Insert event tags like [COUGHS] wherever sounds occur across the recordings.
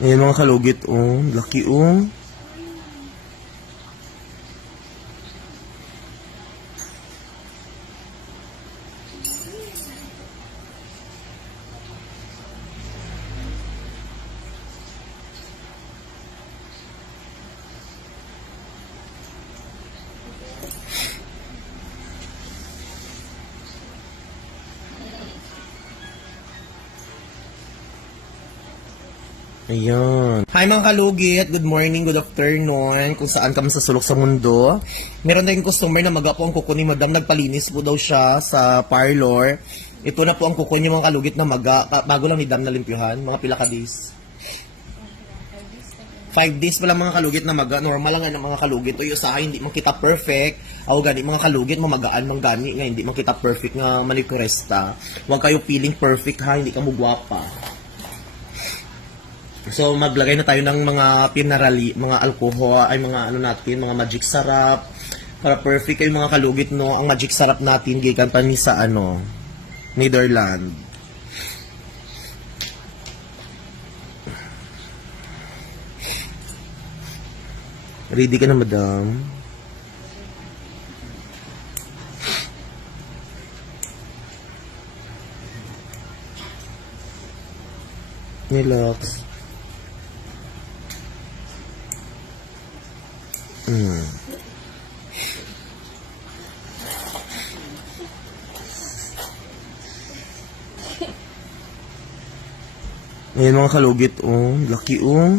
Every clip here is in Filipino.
Ayan mga kalugit, oh. Laki, oh. Ayan. Hi mga kalugit, good morning, good afternoon, kung saan ka man sa sulok sa mundo. Meron tayong customer na maga po ang kuko ni Madam, nagpalinis po daw siya sa parlor. Ito na po ang kuko niya mga kalugit na maga, bago lang ni Dam nalimpyuhan, mga pila ka days. Five days pa lang mga kalugit na maga, normal lang nga ng mga kalugit. O akin, hindi man kita perfect. Ako gani, mga kalugit, mamagaan, mang gani nga, hindi man kita perfect nga manikuresta. Huwag kayo feeling perfect ha, hindi ka mo gwapa. So maglagay na tayo ng mga pinarali, mga alcohol, ay mga ano natin, mga magic sarap. Para perfect kayo mga kalugit no. Ang magic sarap natin gikan pa ni sa ano, Netherland. Ready ka na, madam? Relax. Mm. Ayan mga kalugit, oh. Laki, oh.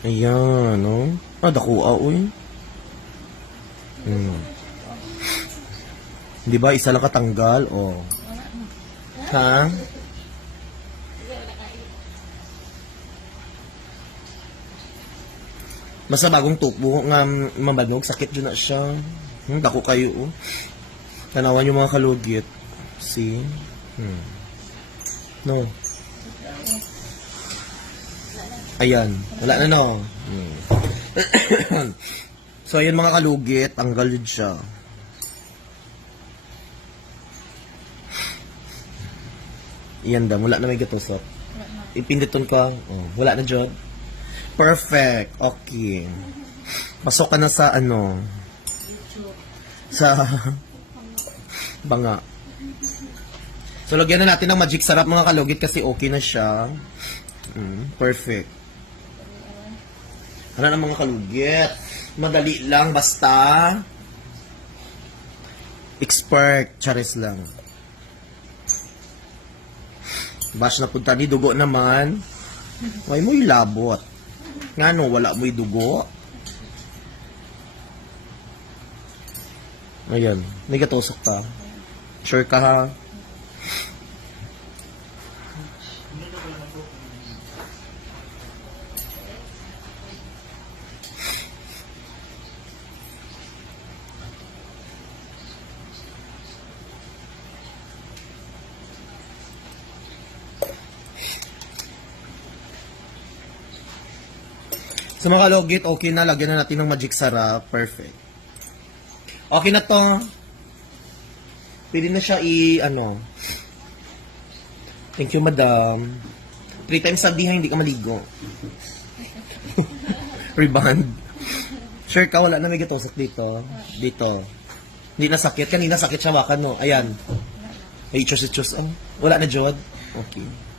Ayan, oh. Ah, dakuha, uy. Hmm. Di ba, isa lang katanggal, oh. Ha? Basta bagong tukbo nga mabanog, sakit dyan na siya. Hmm, dako kayo, oh. Tanawan yung mga kalugit. See? Hmm. No. Ayan. Wala na no. Hmm. [COUGHS] so, ayan mga kalugit. Tanggal yun siya. Iyan daw. Wala na may gatusot. Ipinditon ka. Oh, wala na, Jod. Perfect. Okay. Pasok ka na sa ano. Sa [LAUGHS] banga. So, lagyan na natin ng magic sarap mga kalugit kasi okay na siya. Mm, perfect. Ano na mga kalugit? Madali lang, basta expert, charis lang. Bash na punta ni dugo naman. May mo'y labot. Nga no, wala mo'y dugo. Ayan, may gatusok ka. Sure ka ha? Sa mga logit, okay na. Lagyan na natin ng magic sarap. Perfect. Okay na to. Pwede na siya i, ano. Thank you, madam. Three times a day hindi ka maligo. [LAUGHS] Reband. Sure ka, wala na may gatusok dito. Dito. Hindi na sakit. Kanina sakit siya baka no. Ayan. Ay, chos chos Oh. Wala na, Jod. Okay.